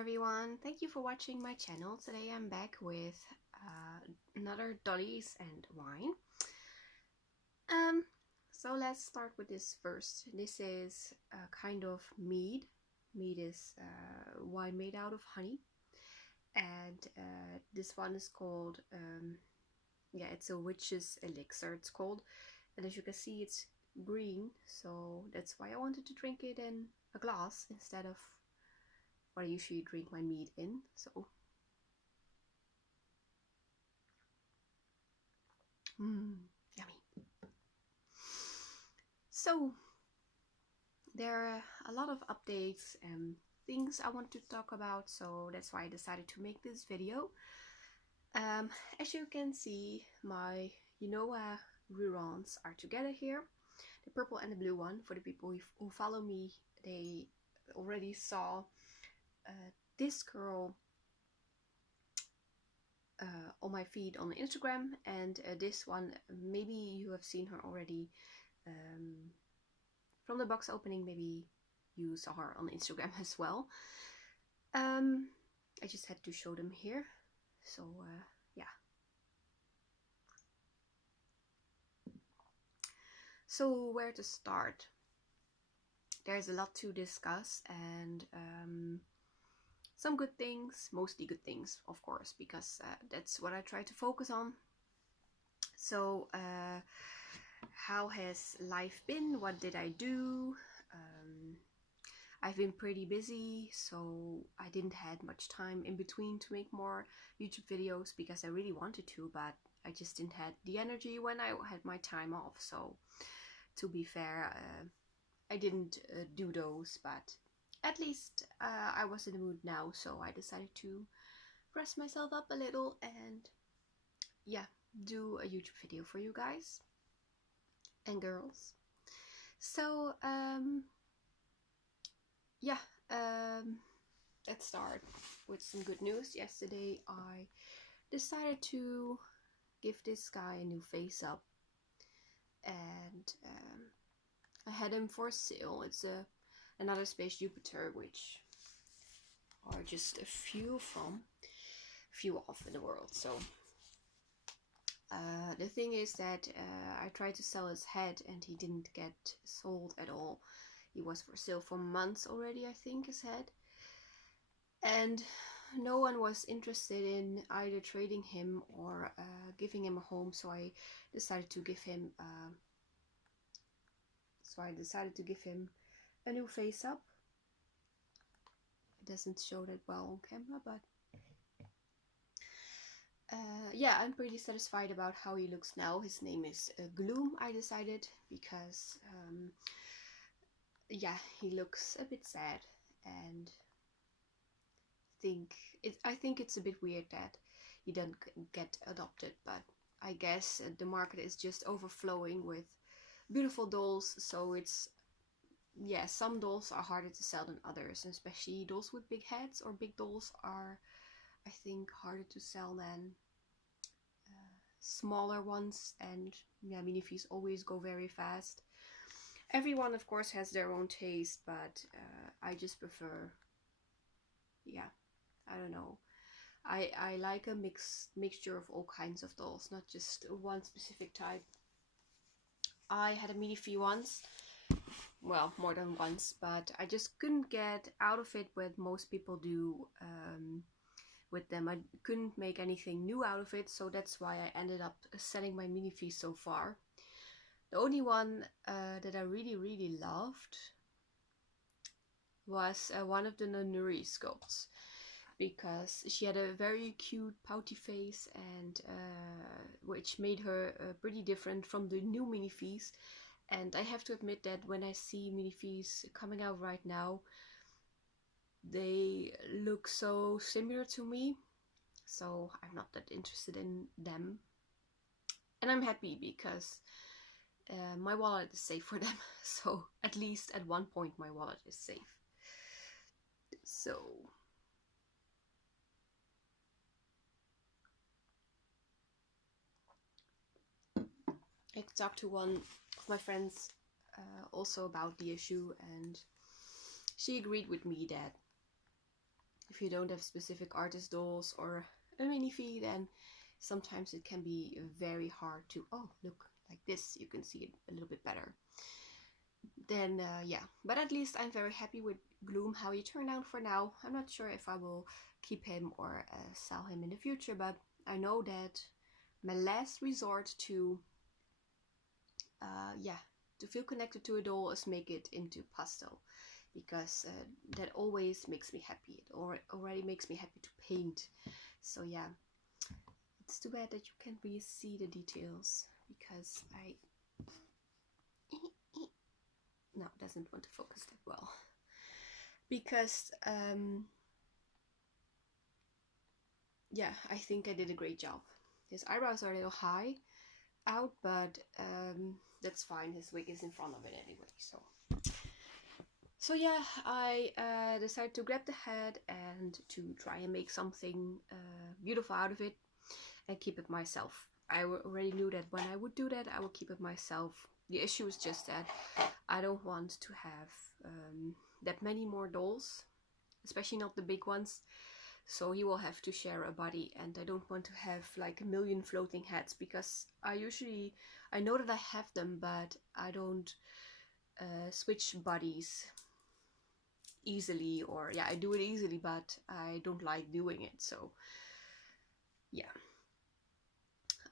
everyone, thank you for watching my channel. Today I'm back with another dollies and wine. So let's start with this first. This is a kind of mead. Mead is wine made out of honey, and this one is called it's a witch's elixir, it's called. And as you can see, it's green, so that's why I wanted to drink it in a glass instead of what I usually drink my mead in. So yummy. So there are a lot of updates and things I want to talk about, so that's why I decided to make this video. As you can see, my Rurons are together here, the purple and the blue one. For the people who follow me, they already saw this girl on my feed on Instagram, and this one, maybe you have seen her already from the box opening. Maybe you saw her on Instagram as well. I just had to show them here. So yeah. So where to start? There's a lot to discuss, and some good things, mostly good things, of course, because that's what I try to focus on. So how has life been? What did I do? I've been pretty busy, so I didn't have much time in between to make more YouTube videos, because I really wanted to, but I just didn't have the energy when I had my time off. So to be fair, I didn't do those, but at least I was in the mood now, so I decided to dress myself up a little and yeah, do a YouTube video for you guys and girls. So let's start with some good news. Yesterday I decided to give this guy a new face up, and I had him for sale. It's another Space Jupiter, which are just a few off in the world. So the thing is that I tried to sell his head and he didn't get sold at all. He was for sale for months already, I think, his head, and no one was interested in either trading him or giving him a home. So I decided to give him a new face up. It doesn't show that well on camera, but yeah, I'm pretty satisfied about how he looks now. His name is Gloom, I decided, because yeah, he looks a bit sad, and I think it's a bit weird that he didn't get adopted, but I guess the market is just overflowing with beautiful dolls. So it's, yeah, some dolls are harder to sell than others, and especially dolls with big heads or big dolls are, I think, harder to sell than smaller ones. And yeah, minifees always go very fast. Everyone, of course, has their own taste, but I just prefer, yeah, I don't know, I like a mixture of all kinds of dolls, not just one specific type. I had a minifee once, well, more than once, but I just couldn't get out of it what most people do with them. I couldn't make anything new out of it, so that's why I ended up selling my minifee so far. The only one that I really loved was one of the Nunuri sculpts, because she had a very cute pouty face, and which made her pretty different from the new minifees. And I have to admit that when I see minifees coming out right now, they look so similar to me, so I'm not that interested in them. And I'm happy, because my wallet is safe for them. So at least at one point my wallet is safe. So I talked to one of my friends also about the issue, and she agreed with me that if you don't have specific artist dolls or a minifee, then sometimes it can be very hard to, oh look, like this, you can see it a little bit better. Then yeah, but at least I'm very happy with Gloom, how he turned out for now. I'm not sure if I will keep him or sell him in the future, but I know that my last resort to yeah, to feel connected to a doll is make it into pastel, because that always makes me happy. It already makes me happy to paint. So yeah, it's too bad that you can't really see the details, because I no, it doesn't want to focus that well, because yeah, I think I did a great job. His eyebrows are a little high out, but that's fine. His wig is in front of it anyway, so yeah, I decided to grab the head and to try and make something beautiful out of it and keep it myself. I already knew that when I would do that, I would keep it myself. The issue is just that I don't want to have that many more dolls, especially not the big ones. So he will have to share a body, and I don't want to have like a million floating heads, because I know that I have them, but I don't switch bodies easily, or yeah, I do it easily, but I don't like doing it. So yeah,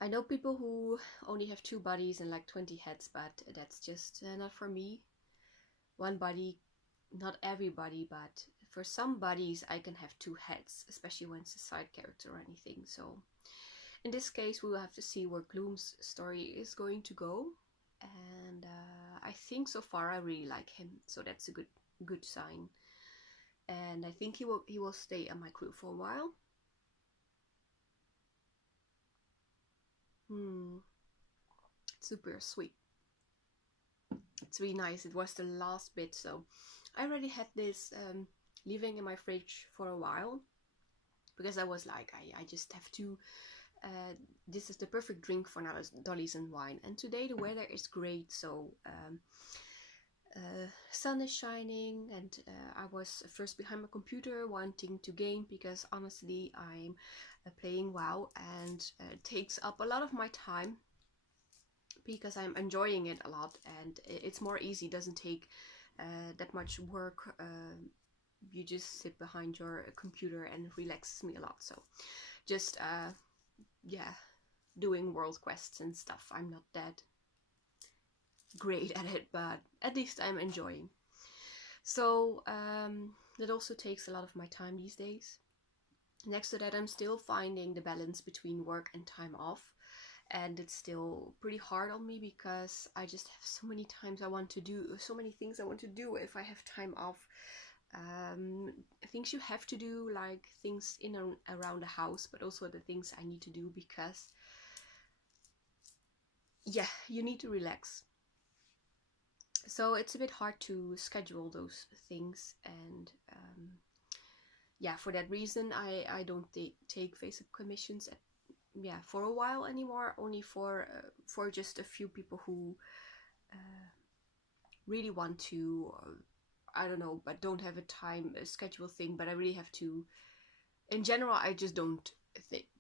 I know people who only have 2 bodies and like 20 heads, but that's just not for me. One body, not everybody, but for some bodies I can have 2 heads, especially when it's a side character or anything. So in this case we will have to see where Gloom's story is going to go, and I think so far I really like him, so that's a good sign. And I think he will stay on my crew for a while. Super sweet. It's really nice. It was the last bit, so I already had this living in my fridge for a while, because I was like, I just have to this is the perfect drink for now, is Dollies and wine. And today the weather is great, so sun is shining, and I was first behind my computer wanting to game, because honestly I'm playing WoW, and it takes up a lot of my time, because I'm enjoying it a lot, and it's more easy, it doesn't take that much work. You just sit behind your computer and it relaxes me a lot. So just yeah, doing world quests and stuff, I'm not that great at it, but at least I'm enjoying. So that also takes a lot of my time these days. Next to that, I'm still finding the balance between work and time off, and it's still pretty hard on me, because I just have so many times I want to do, so many things I want to do if I have time off. Things you have to do, like things in and around the house, but also the things I need to do, because yeah, you need to relax. So it's a bit hard to schedule those things, and yeah, for that reason I don't take Facebook commissions for a while anymore, only for just a few people who really want to, I don't know, but don't have a time schedule thing. But I really have to, in general, I just don't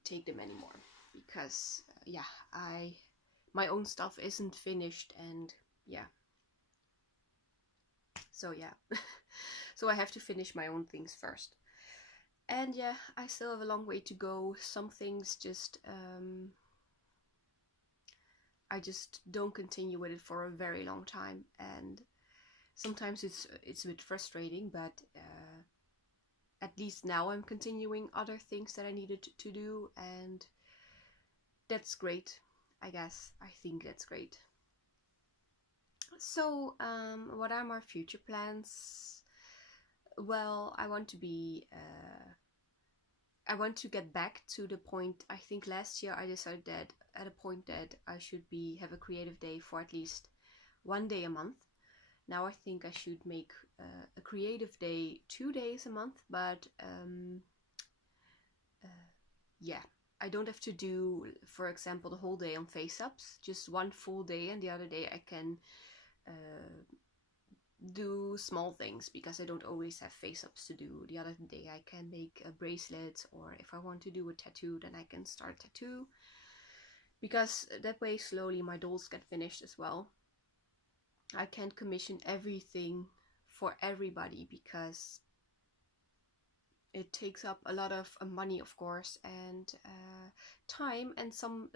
take them anymore, because yeah, my own stuff isn't finished, and yeah, so yeah. So I have to finish my own things first. And yeah, I still have a long way to go. Some things just I just don't continue with it for a very long time, and sometimes it's a bit frustrating, but at least now I'm continuing other things that I needed to do, and that's great, I guess. I think that's great. So what are my future plans? Well, I want to get back to the point. I think last year I decided that at a point that I should have a creative day for at least 1 day a month. Now I think I should make a creative day 2 days a month, but yeah, I don't have to do, for example, the whole day on face ups, just one full day, and the other day I can do small things because I don't always have face-ups to do. The other day I can make a bracelet, or if I want to do a tattoo, then I can start a tattoo. Because that way slowly my dolls get finished as well. I can't commission everything for everybody because it takes up a lot of money, of course, and time, and some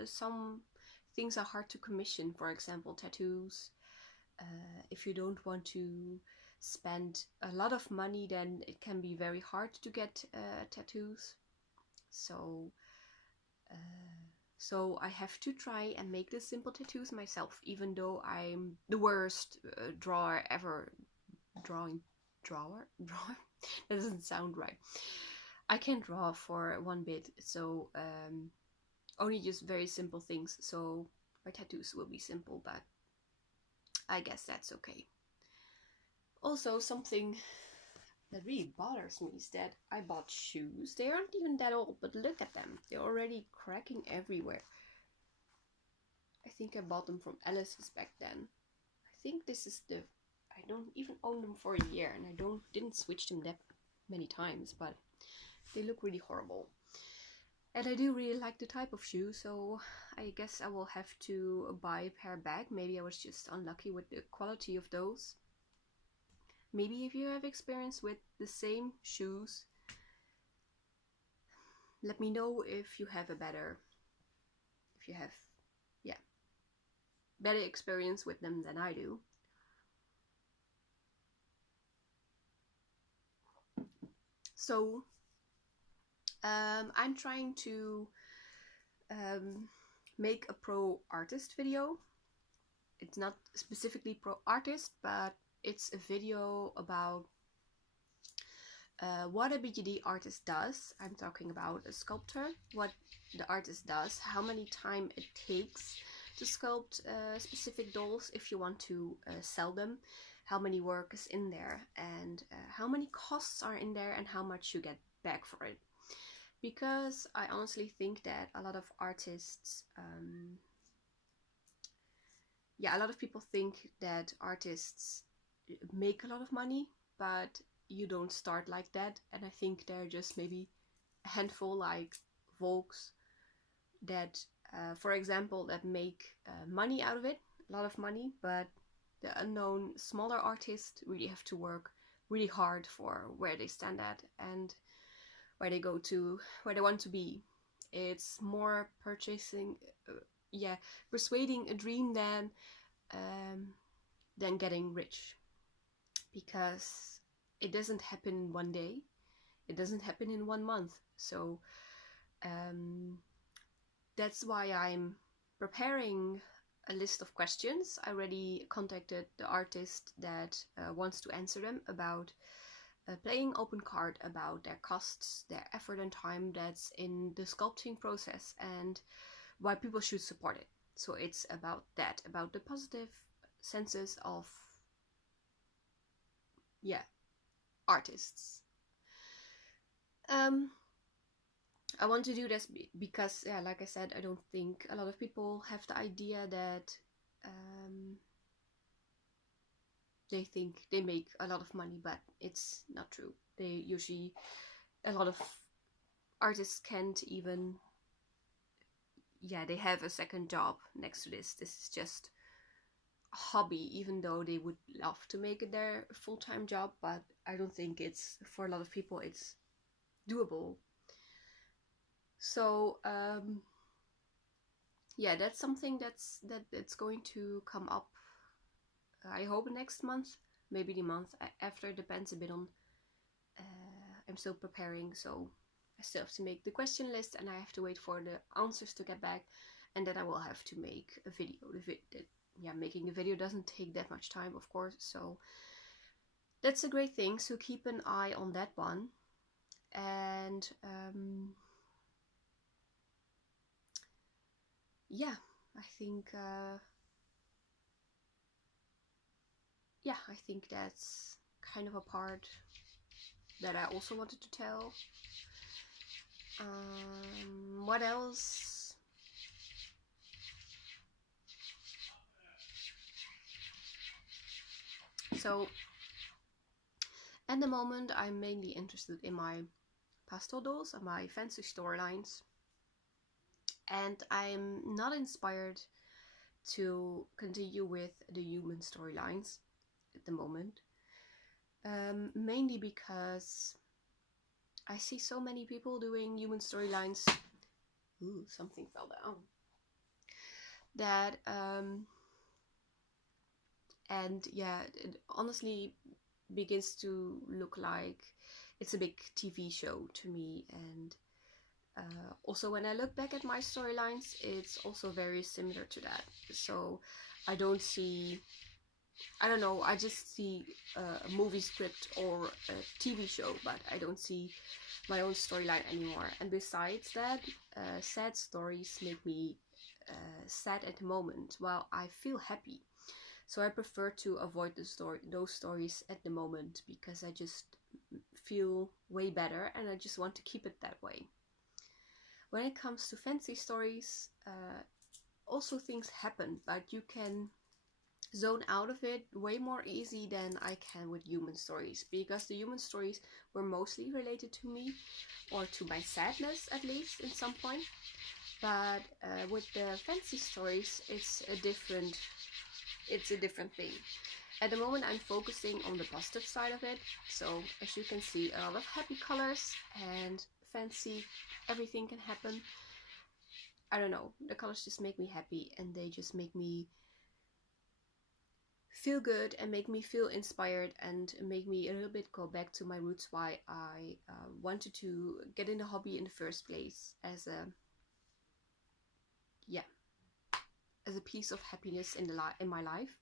things are hard to commission. For example, tattoos. If you don't want to spend a lot of money, then it can be very hard to get tattoos. So I have to try and make the simple tattoos myself, even though I'm the worst drawer ever. Drawer? That doesn't sound right. I can't draw for one bit, so only just very simple things. So my tattoos will be simple, but I guess that's okay. Also, something that really bothers me is that I bought shoes. They aren't even that old, but look at them. They're already cracking everywhere. I think I bought them from Alice's back then. I think this is the... I don't even own them for a year, and I didn't switch them that many times, but they look really horrible. And I do really like the type of shoe, so I guess I will have to buy a pair back. Maybe I was just unlucky with the quality of those. Maybe if you have experience with the same shoes, let me know if you have better experience with them than I do. So I'm trying to make a pro artist video. It's not specifically pro artist, but it's a video about what a BGD artist does. I'm talking about a sculptor, what the artist does, how many time it takes to sculpt specific dolls if you want to sell them, how many work is in there, and how many costs are in there, and how much you get back for it. Because I honestly think that a lot of artists, a lot of people think that artists make a lot of money, but you don't start like that. And I think there are just maybe a handful, like Volks, that, for example, that make money out of it, a lot of money, but the unknown smaller artists really have to work really hard for where they stand at and where they go to, where they want to be. It's more persuading a dream than getting rich, because it doesn't happen in one day, it doesn't happen in 1 month. So that's why I'm preparing a list of questions. I already contacted the artist that wants to answer them about playing open card, about their costs, their effort and time that's in the sculpting process, and why people should support it. So it's about that, about the positive senses of artists. I want to do this because, like I said, I don't think a lot of people have the idea that they think they make a lot of money, but it's not true. They usually, a lot of artists can't even, they have a second job next to this. This is just a hobby, even though they would love to make it their full-time job, but I don't think it's, for a lot of people, it's doable. So that's something that's going to come up, I hope next month, maybe the month after. It depends a bit on, I'm still preparing, so I still have to make the question list, and I have to wait for the answers to get back, and then I will have to make a video. Making a video doesn't take that much time, of course, so that's a great thing. So keep an eye on that one. And I think that's kind of a part that I also wanted to tell. What else? So At the moment, I'm mainly interested in my pastel dolls and my fancy storylines, and I'm not inspired to continue with the human storylines at the moment, mainly because I see so many people doing human storylines. Ooh, something fell down. That and yeah, it honestly begins to look like it's a big TV show to me. And also when I look back at my storylines, it's also very similar to that. So I don't know, I just see a movie script or a TV show, but I don't see my own storyline anymore. And besides that, sad stories make me sad at the moment while I feel happy. So I prefer to avoid those stories at the moment, because I just feel way better and I just want to keep it that way. When it comes to fancy stories, also things happen, but you can zone out of it way more easy than I can with human stories, because the human stories were mostly related to me, or to my sadness at least in some point. But with the fancy stories, it's a different thing. At the moment, I'm focusing on the positive side of it. So as you can see, a lot of happy colors and fancy, everything can happen. I don't know, the colors just make me happy, and they just make me feel good and make me feel inspired and make me a little bit go back to my roots, why I wanted to get in the hobby in the first place, as a piece of happiness in my life.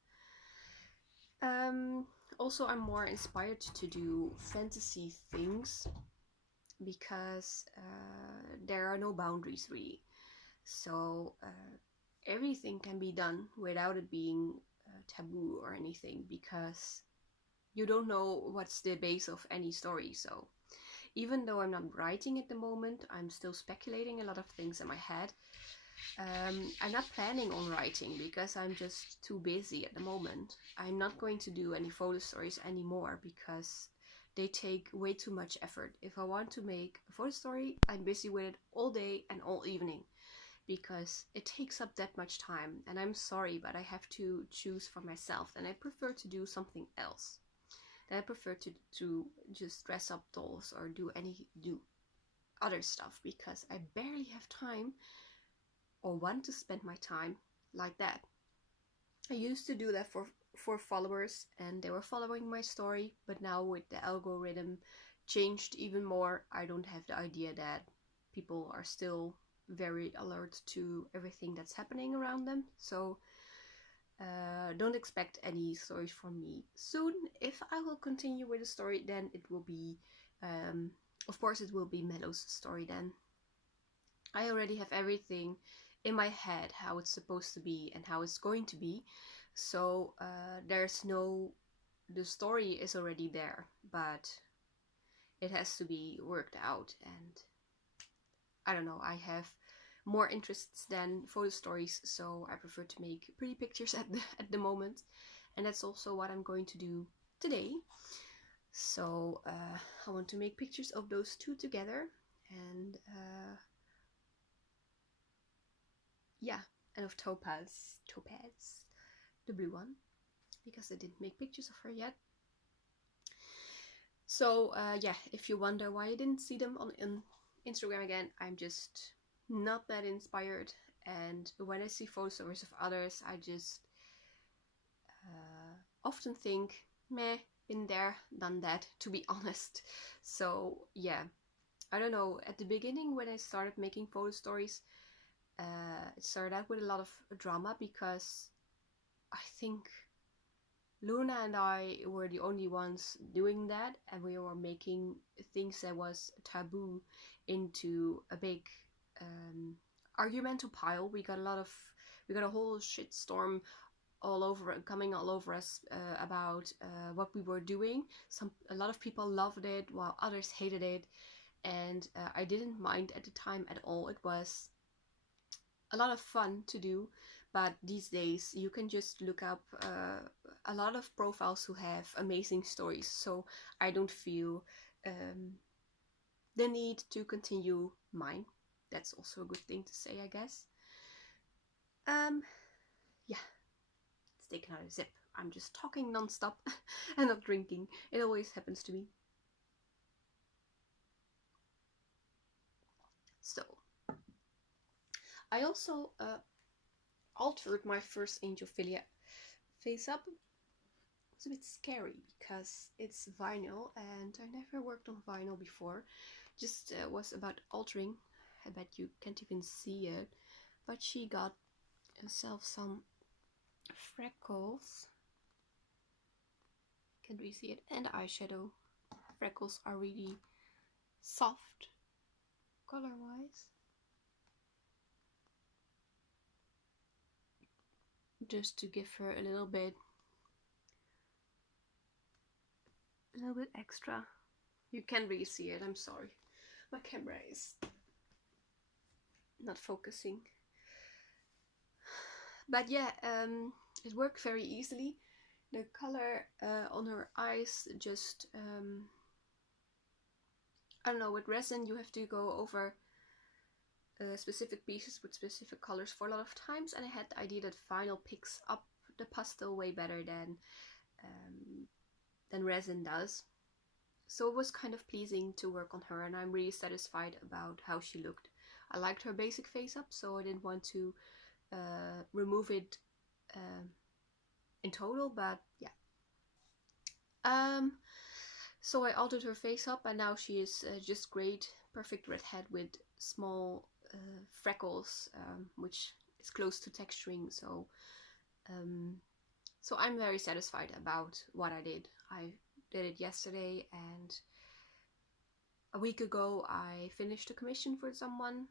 Also, I'm more inspired to do fantasy things because there are no boundaries really. So everything can be done without it being taboo or anything, because you don't know what's the base of any story. So even though I'm not writing at the moment, I'm still speculating a lot of things in my head. I'm not planning on writing because I'm just too busy at the moment. I'm not going to do any photo stories anymore because they take way too much effort. If I want to make a photo story, I'm busy with it all day and all evening, because it takes up that much time. And I'm sorry, but I have to choose for myself, and I prefer to do something else. And I prefer to just dress up dolls or do other stuff, because I barely have time or want to spend my time like that. I used to do that for followers, and they were following my story, but now with the algorithm changed even more, I don't have the idea that people are still very alert to everything that's happening around them. So don't expect any stories from me soon. If I will continue with the story, then it will be of course it will be Meadow's story then. I already have everything in my head, how it's supposed to be and how it's going to be. So the story is already there, but it has to be worked out. And I don't know, I have more interests than photo stories, so I prefer to make pretty pictures at the moment. And that's also what I'm going to do today. So I want to make pictures of those two together, and yeah, and of Topaz, the blue one, because I didn't make pictures of her yet. So yeah, if you wonder why I didn't see them on Instagram again, I'm just not that inspired. And when I see photo stories of others, I just often think, meh, been there, done that, to be honest. So yeah, I don't know, at the beginning when I started making photo stories, it started out with a lot of drama, because I think Luna and I were the only ones doing that, and we were making things that was taboo into a big argumental pile. We got a whole shitstorm coming all over us about what we were doing. A lot of people loved it while others hated it, and I didn't mind at the time at all. It was a lot of fun to do, But these days you can just look up a lot of profiles who have amazing stories, so I don't feel the need to continue mine. That's also a good thing to say, I guess. Yeah, let's take another sip. I'm just talking non-stop and not drinking. It always happens to me. So, I also altered my first Angelophilia face up. It's a bit scary because it's vinyl and I never worked on vinyl before. Just was about altering. I bet you can't even see it. But she got herself some freckles. Can't really see it. And eyeshadow. Freckles are really soft color-wise. Just to give her a little bit extra. You can't really see it, I'm sorry. My camera is not focusing. But yeah, it worked very easily. The color on her eyes just, I don't know, with resin you have to go over specific pieces with specific colors for a lot of times, and I had the idea that vinyl picks up the pastel way better than resin does. So it was kind of pleasing to work on her, and I'm really satisfied about how she looked. I liked her basic face up, so I didn't want to remove it in total, but yeah. So I altered her face up, and now she is just great, perfect redhead with small freckles, which is close to texturing. So I'm very satisfied about what I did. I did it yesterday, and a week ago I finished a commission for someone.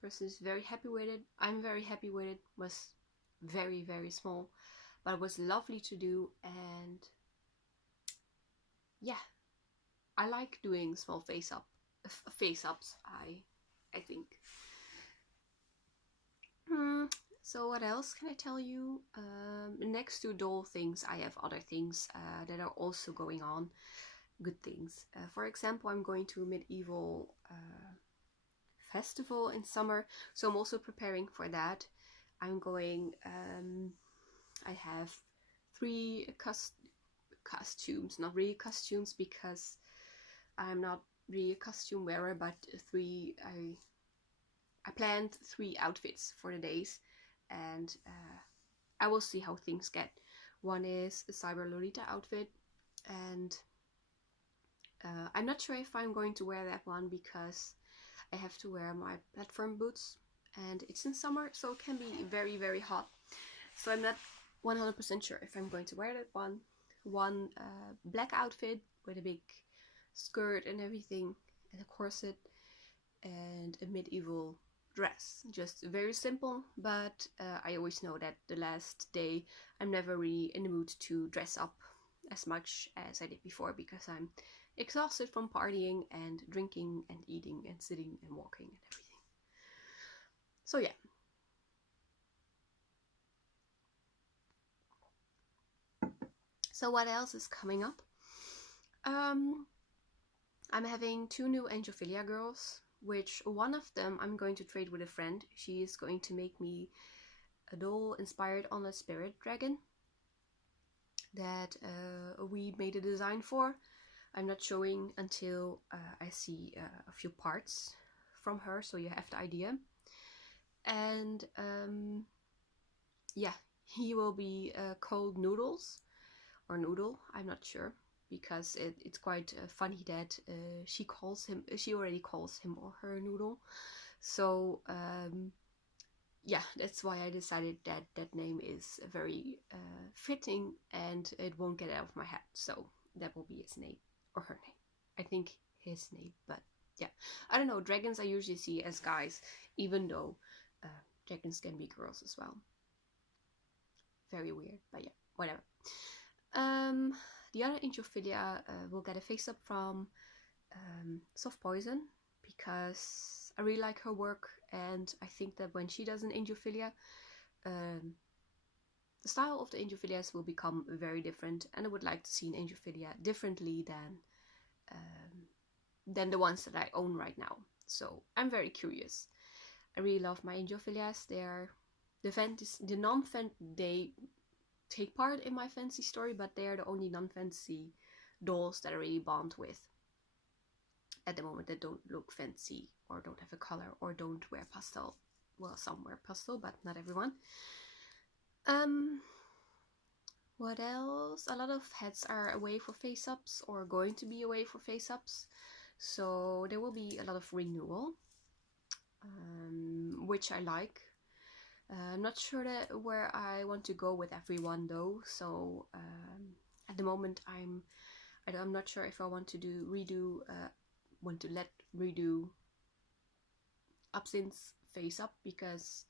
Person is very happy with it. I'm very happy with it. It was very, very small, but it was lovely to do, and yeah, I like doing small face ups. I think. So what else can I tell you? Next to doll things, I have other things that are also going on. Good things. For example, I'm going to a medieval festival in summer, so I'm also preparing for that. I'm going. I have 3 costumes, not really costumes because I'm not really a costume wearer, but 3. I planned 3 outfits for the days, and I will see how things get. One is a Cyber Lolita outfit, and I'm not sure if I'm going to wear that one because I have to wear my platform boots, and it's in summer, so it can be very, very hot. So I'm not 100% sure if I'm going to wear that one. One black outfit with a big skirt and everything, and a corset, and a medieval dress. Just very simple, but I always know that the last day I'm never really in the mood to dress up as much as I did before because I'm exhausted from partying and drinking and eating and sitting and walking and everything. So yeah. So what else is coming up? I'm having 2 new Angelophilia girls, which one of them I'm going to trade with a friend. She is going to make me a doll inspired on a spirit dragon that we made a design for. I'm not showing until I see a few parts from her, so you have the idea. And yeah, he will be called Noodles, or Noodle, I'm not sure, because it's quite funny that she already calls him or her Noodle. So yeah, that's why I decided that that name is very fitting and it won't get out of my head. So that will be his name, or her name. I think his name, but yeah. I don't know, dragons I usually see as guys, even though dragons can be girls as well. Very weird, but yeah, whatever. The other Angelophilia will get a face up from Soft Poison because I really like her work, and I think that when she does an Angelophilia, the style of the Angelphilias will become very different, and I would like to see an Angelphilia differently than the ones that I own right now. So I'm very curious. I really love my Angelphilias. They take part in my fantasy story, but they are the only non-fantasy dolls that I really bond with at the moment, that don't look fancy or don't have a color or don't wear pastel. Well, some wear pastel, but not everyone. What else? A lot of heads are away for face-ups or going to be away for face-ups, so there will be a lot of renewal, which I like. I'm not sure where I want to go with everyone though, so at the moment I'm not sure if I want to let redo Absinthe's face up, because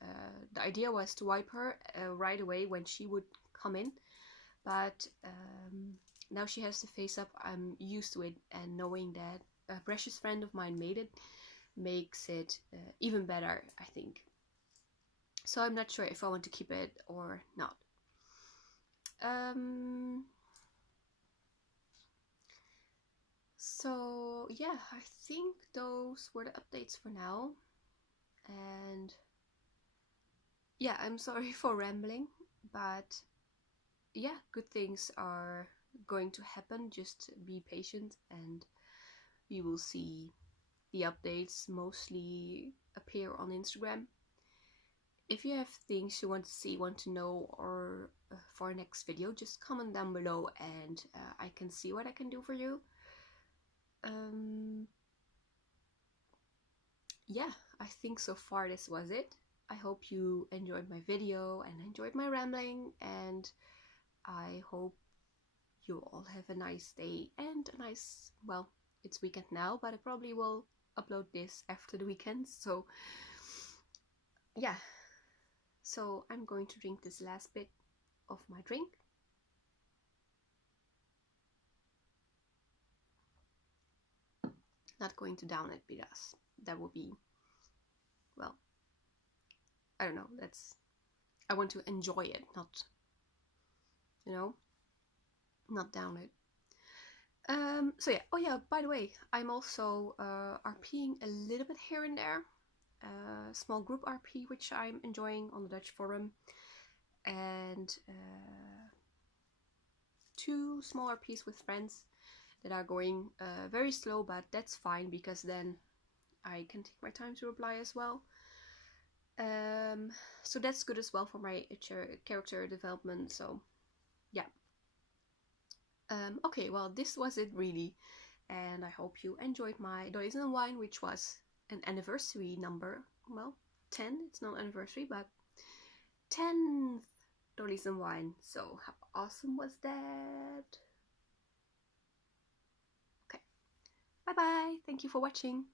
the idea was to wipe her right away when she would come in, but now she has the face up. I'm used to it, and knowing that a precious friend of mine made it makes it even better, I think. So I'm not sure if I want to keep it or not. So yeah, I think those were the updates for now. And yeah, I'm sorry for rambling, but yeah, good things are going to happen. Just be patient and we will see the updates mostly appear on Instagram. If you have things you want to see, want to know, or for our next video, just comment down below and I can see what I can do for you. Yeah, I think so far this was it. I hope you enjoyed my video and enjoyed my rambling, and I hope you all have a nice day and a nice, well, it's weekend now, but I probably will upload this after the weekend, so yeah. So I'm going to drink this last bit of my drink. Not going to down it because that would be, well, I don't know, I want to enjoy it, not, you know, not down it. So yeah, oh yeah, by the way, I'm also RPing a little bit here and there. Small group RP, which I'm enjoying on the Dutch forum, and 2 small RPs with friends that are going very slow, but that's fine because then I can take my time to reply as well. So that's good as well for my character development, so yeah. Okay, well, this was it really, and I hope you enjoyed my Dollies and Wine, which was an anniversary number. Well, 10, it's not anniversary, but 10th Dollies and Wine. So how awesome was that? Okay, bye bye, thank you for watching.